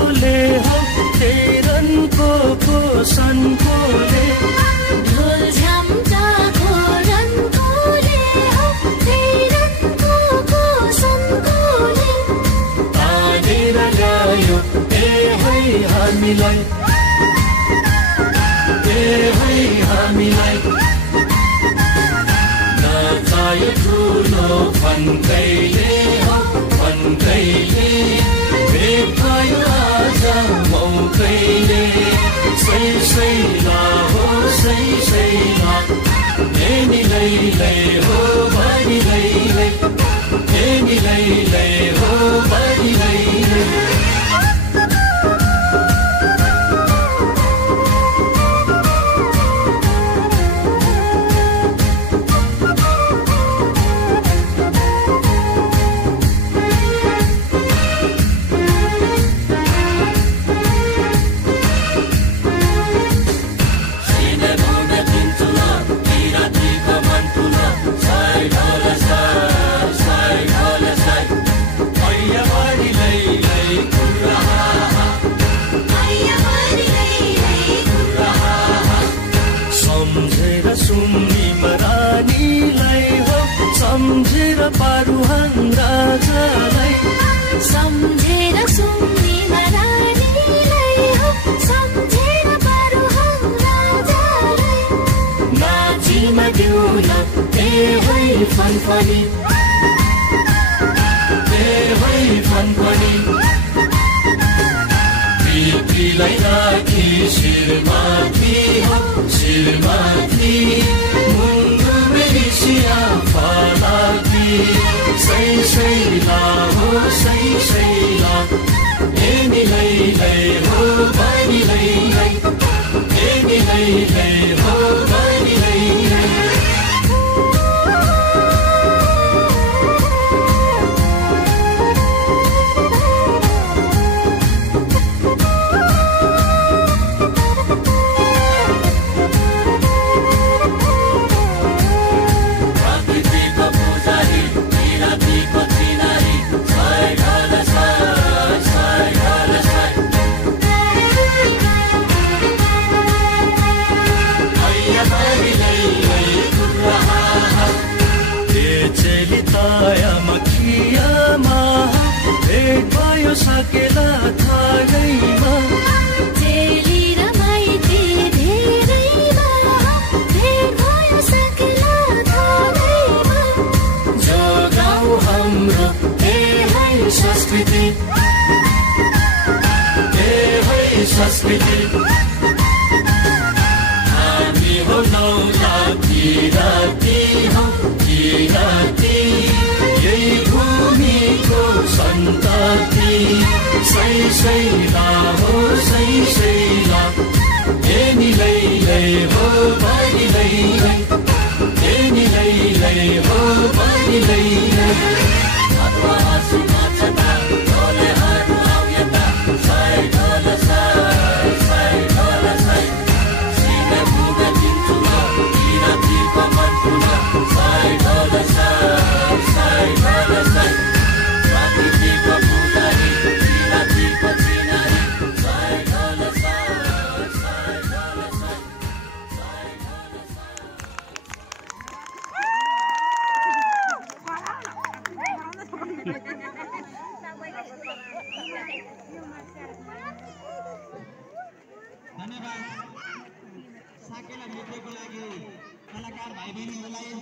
सनकोले हो तेरनको सनकोले ढोल झम्टाको रन्कोले हो तेरनको सनकोले तानेर ल्यायो ए है हामीलाई नचायो ठुलो फन्कैले हो फन्कैले भेट भयो आज मौकैले सैला हो सैला एनी लैलै हो बढी लैलै एनी लैलै हो बढी लैलै सम्झेर पारुहाङ राजालाई सम्झेर सुम्निमा रानीलाई हो सम्झेर पारुहाङ राजालाई नाचिमा दिउन ए है फनफनी पितृलाई राखी शिरमाथि हो शिरमाथि मुन्डु मेरिसिया फालाकी सैला हो सैला एनी लैलै हो बढी लैलै एनी लैलै हो बढी लैलै सकेला थागैमा चेली र माइती धेरैमा भेट भयो सकेला थागैमा जोगाऊ हाम्रो ए है संस्कृति हामी हो नौला किराती हो किराती यही भूमिको सन्तति सैला हो सैला एनी लैलै हो बढी लैलै एनी लैलै हो बढी लैलै अथवा हाँसीमा छटा ढोलेहरू आउ यता साई ढोल साई सिने पुगे दिन्छु म किरातीको मन ठुलो साई ढोल साई प्राकृतिको पुजारी किरातीको चिनारी साई ढोल धन्यवाद साकेला नृत्यको लागि कलाकार भाइ बहिनीहरूलाई